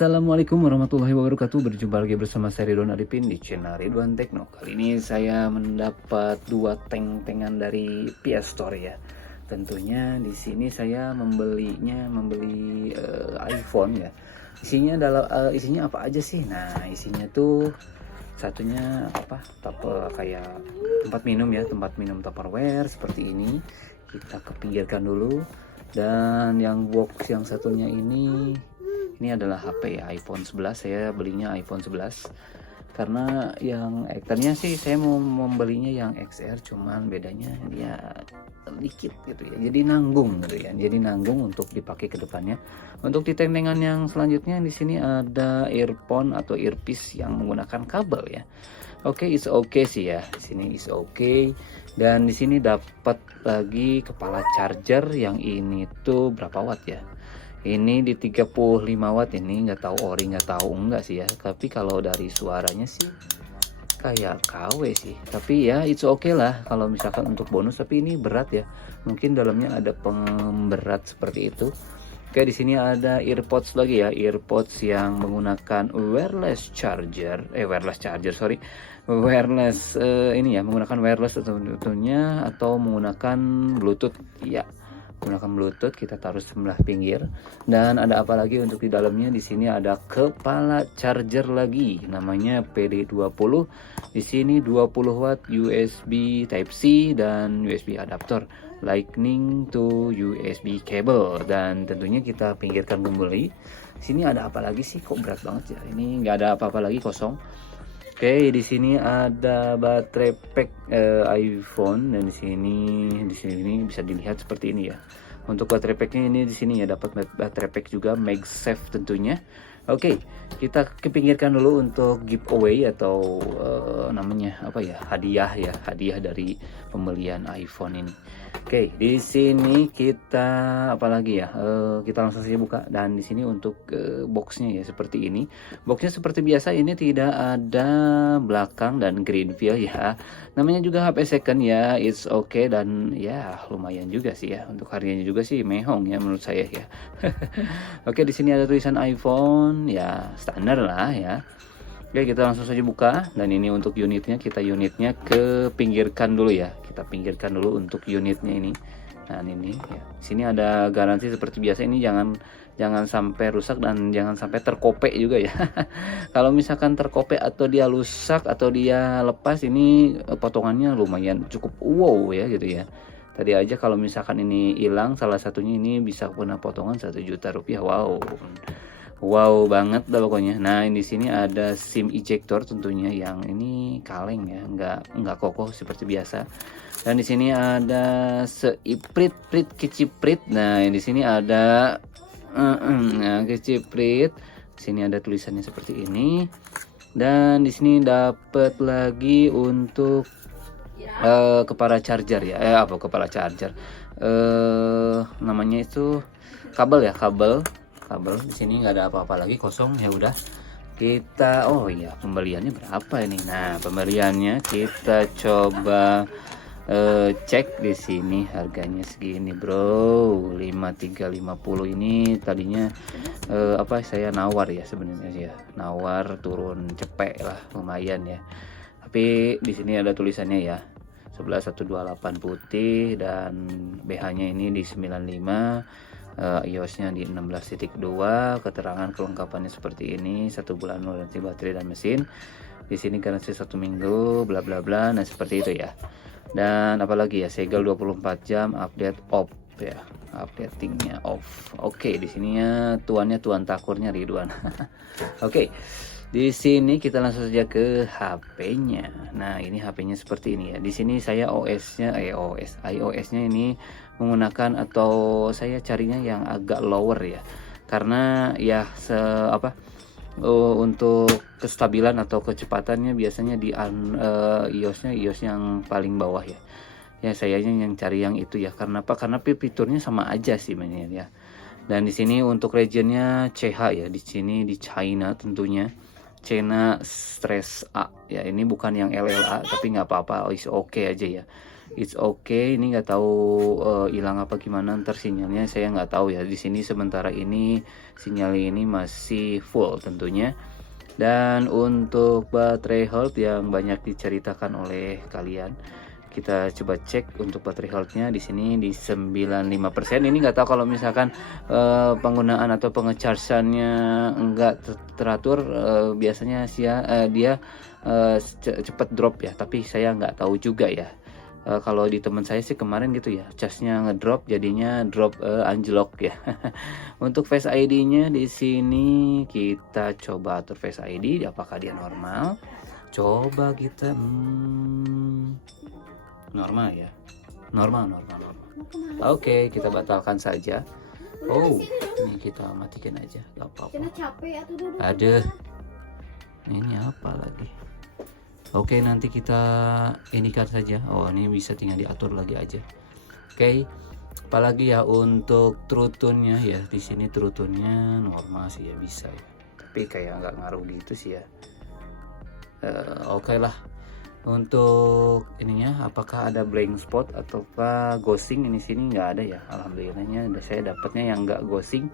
Assalamualaikum warahmatullahi wabarakatuh. Berjumpa lagi bersama saya Ridwan Arifin di channel Ridwan Tekno. Kali ini saya mendapat dua tank-tankan dari PS Store ya. Tentunya di sini saya membeli iPhone ya. Isinya apa aja sih? Nah, isinya tuh satunya kayak tempat minum ya, tempat minum Tupperware seperti ini. Kita kepinggirkan dulu. Dan yang box yang satunya ini adalah HP ya, iPhone 11. Saya belinya iPhone 11 karena yang tadinya sih saya mau membelinya yang XR, cuman bedanya dia dikit gitu ya, jadi nanggung gitu ya, jadi nanggung untuk dipakai ke depannya. Untuk di tentengan yang selanjutnya di sini ada earphone atau earpiece yang menggunakan kabel ya. Oke, it's okay sih ya, di sini is okay. Dan di sini dapat lagi kepala charger yang ini tuh berapa watt ya? Ini di 35 watt, ini nggak tahu ori nggak tahu enggak sih ya, tapi kalau dari suaranya sih kayak KW sih, tapi ya it's okay lah kalau misalkan untuk bonus. Tapi ini berat ya, mungkin dalamnya ada pemberat seperti itu. Oke, di sini ada earpods lagi ya, earpods yang menggunakan wireless charger, ini ya, menggunakan wireless tentunya, atau menggunakan Bluetooth ya. Menggunakan Bluetooth, kita taruh sebelah pinggir. Dan ada apa lagi untuk di dalamnya? Di sini ada kepala charger lagi, namanya PD20. Di sini 20 watt USB Type C dan USB adapter Lightning to USB cable. Dan tentunya kita pinggirkan kembali. Di sini ada apa lagi sih? Kok berat banget ya? Ini nggak ada apa-apa lagi, kosong. Oke, di sini ada baterai pack iPhone, dan di sini bisa dilihat seperti ini ya. Untuk baterai packnya ini di sini ya, dapat baterai pack juga MagSafe tentunya. Oke, kita kepinggirkan dulu untuk giveaway atau namanya apa ya, hadiah dari pembelian iPhone ini. Oke, di sini kita apalagi ya, kita langsung saja buka. Dan di sini untuk boxnya ya seperti ini. Boxnya seperti biasa, ini tidak ada belakang dan green fill ya. Namanya juga HP second ya, it's okay. Dan ya lumayan juga sih ya, untuk harganya juga sih mehong ya menurut saya ya. Oke, di sini ada tulisan iPhone ya, standar lah ya. Oke, kita langsung saja buka. Dan ini untuk unitnya, kita unitnya ke pinggirkan dulu ya. Kita pinggirkan dulu untuk unitnya ini. Nah, ini ya. Sini ada garansi seperti biasa, ini jangan sampai rusak dan jangan sampai terkopek juga ya. Kalau misalkan terkopek atau dia rusak atau dia lepas, ini potongannya lumayan cukup wow ya gitu ya. Tadi aja kalau misalkan ini hilang salah satunya, ini bisa kena potongan 1 juta rupiah. Wow banget dah pokoknya. Nah, di sini ada SIM ejector tentunya, yang ini kaleng ya, nggak kokoh seperti biasa. Dan di sini ada seiprit kiciprit. Nah, di sini ada kiciprit. Di sini ada tulisannya seperti ini. Dan di sini dapat lagi untuk kepala charger ya. Kepala charger? Namanya itu kabel ya, kabel. Di sini nggak ada apa-apa lagi, kosong ya udah. Kita pembeliannya berapa ini? Nah, pembeliannya kita coba cek di sini, harganya segini bro, 5350. Ini tadinya saya nawar ya, sebenarnya ya nawar turun cepet lah, lumayan ya. Tapi di sini ada tulisannya ya, 11128 putih, dan BH-nya ini di 95, iOS-nya di 16.2. Keterangan kelengkapannya seperti ini: 1 bulan warranty baterai dan mesin. Di sini garansi 1 minggu, bla bla bla. Nah, seperti itu ya. Dan apalagi ya, segel 24 jam, update off ya, updatingnya off. Oke, di sininya tuan takurnya Ridwan. Oke. Di sini kita langsung saja ke HP-nya. Nah, ini HP-nya seperti ini ya. Di sini saya iOS-nya ini menggunakan, atau saya carinya yang agak lower ya. Karena ya untuk kestabilan atau kecepatannya biasanya di iOS yang paling bawah ya. Ya, sayanya yang cari yang itu ya. Karena apa? Karena fiturnya sama aja sih mainnya ya. Dan di sini untuk regionnya CH ya. Di sini di China tentunya. China Stress A ya, ini bukan yang LLA, tapi nggak apa-apa, oke aja ya. it's okay. Ini nggak tahu hilang apa gimana ntar sinyalnya, saya nggak tahu ya. Di sini sementara ini sinyal ini masih full tentunya. Dan untuk baterai health yang banyak diceritakan oleh kalian, kita coba cek untuk baterai healthnya di sini di 95%. Ini nggak tahu kalau misalkan penggunaan atau pengechargeannya nggak teratur, biasanya dia cepat drop ya, tapi saya nggak tahu juga ya. Kalau di teman saya sih kemarin gitu ya, charge-nya ngedrop, jadinya drop anjlok ya. Untuk Face ID-nya di sini kita coba atur Face ID, apakah dia normal? Coba kita normal ya. Normal. Oke, kita batalkan saja. Oh, ini kita matikan aja, gak apa-apa. Ada. Ini apa lagi? Oke, nanti kita inikan saja. Oh, ini bisa tinggal diatur lagi aja. Oke, apalagi ya untuk true tune-nya ya. Di sini true tune-nya normal sih ya, bisa ya. Tapi kayak nggak ngaruh gitu sih ya. Oke lah. Untuk ininya, apakah ada blank spot ataukah ghosting? Ini sini nggak ada ya. Alhamdulillahnya saya dapatnya yang nggak ghosting.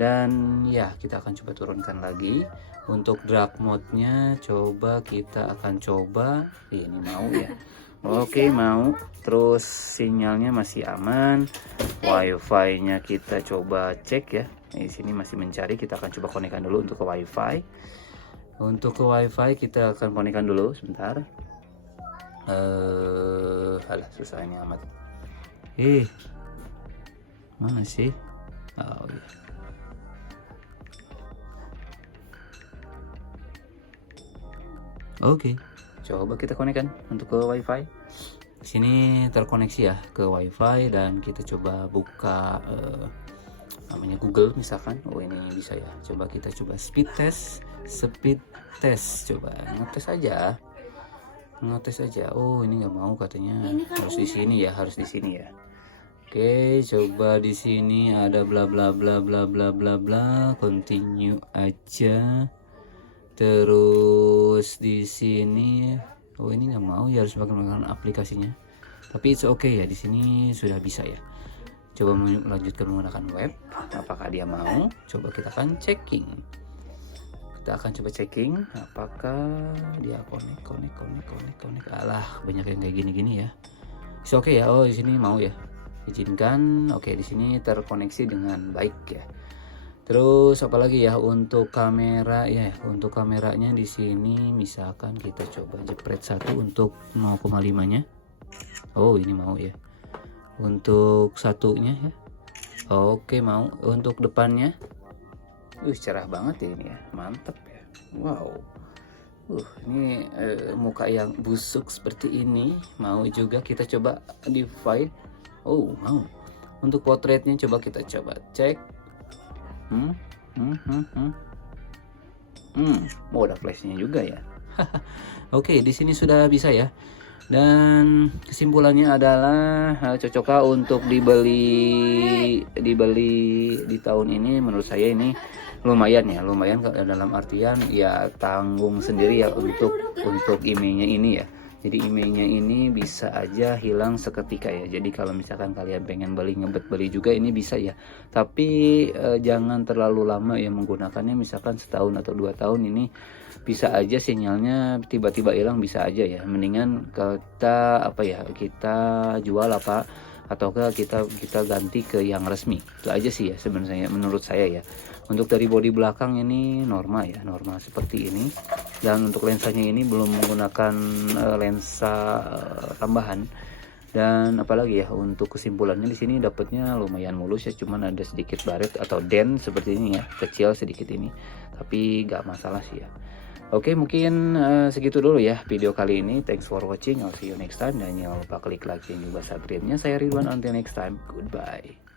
Dan ya, kita akan coba turunkan lagi. Untuk dark mode-nya kita akan coba. Ini mau ya. Oke, mau. Terus sinyalnya masih aman. Wi-Fi-nya kita coba cek ya. Di sini masih mencari. Kita akan coba konekkan dulu untuk ke Wi-Fi. Untuk ke Wi-Fi kita akan konekkan dulu sebentar. Alah, susah ini amat. Mana sih? Oh iya. Oke, coba kita konekkan untuk ke Wi-Fi. Di sini terkoneksi ya ke Wi-Fi, dan kita coba buka namanya Google misalkan. Oh, ini bisa ya. Coba kita coba speed test. Coba ngetes aja. Oh, ini nggak mau katanya. Harus di sini ya. Oke, coba di sini ada bla bla bla bla bla bla bla. Continue aja. Terus di sini, oh ini nggak mau ya, harus menggunakan aplikasinya. Tapi it's okay ya, di sini sudah bisa ya. Coba melanjutkan menggunakan web, apakah dia mau? Coba kita akan checking. Apakah dia connect. Alah, banyak yang kayak gini ya. It's okay ya. Oh, di sini mau ya. Izinkan. Oke, di sini terkoneksi dengan baik ya. Terus apalagi ya untuk kamera ya, untuk kameranya di sini misalkan kita coba jepret 1 untuk 0,5-nya. Oh, ini mau ya. Untuk satunya ya. Oke, mau. Untuk depannya. Cerah banget ya ini ya. Mantap ya. Wow. Ini muka yang busuk seperti ini. Mau juga kita coba di file. Oh, mau. Untuk portraitnya coba kita coba cek. Oh, ada flashnya juga ya. Oke, di sini sudah bisa ya. Dan kesimpulannya adalah cocokkah untuk dibeli di tahun ini? Menurut saya ini lumayan ya, dalam artian ya tanggung sendiri ya untuk IMEI-nya ini ya. Jadi IMEI-nya ini bisa aja hilang seketika ya. Jadi kalau misalkan kalian pengen ngebet beli juga ini bisa ya. Tapi jangan terlalu lama ya menggunakannya, misalkan setahun atau 2 tahun ini bisa aja sinyalnya tiba-tiba hilang, bisa aja ya. Mendingan kita jual ataukah kita ganti ke yang resmi. Itu aja sih ya sebenarnya menurut saya ya. Untuk dari bodi belakang ini normal seperti ini, dan untuk lensanya ini belum menggunakan lensa tambahan. Dan apalagi ya untuk kesimpulannya di sini dapatnya lumayan mulus ya, cuman ada sedikit baret atau dent seperti ini ya, kecil sedikit ini, tapi nggak masalah sih ya. Oke, mungkin segitu dulu ya video kali ini. Thanks for watching. I'll see you next time. Dan jangan lupa klik like dan juga subscribe-nya. Saya Ridwan. Until next time. Goodbye.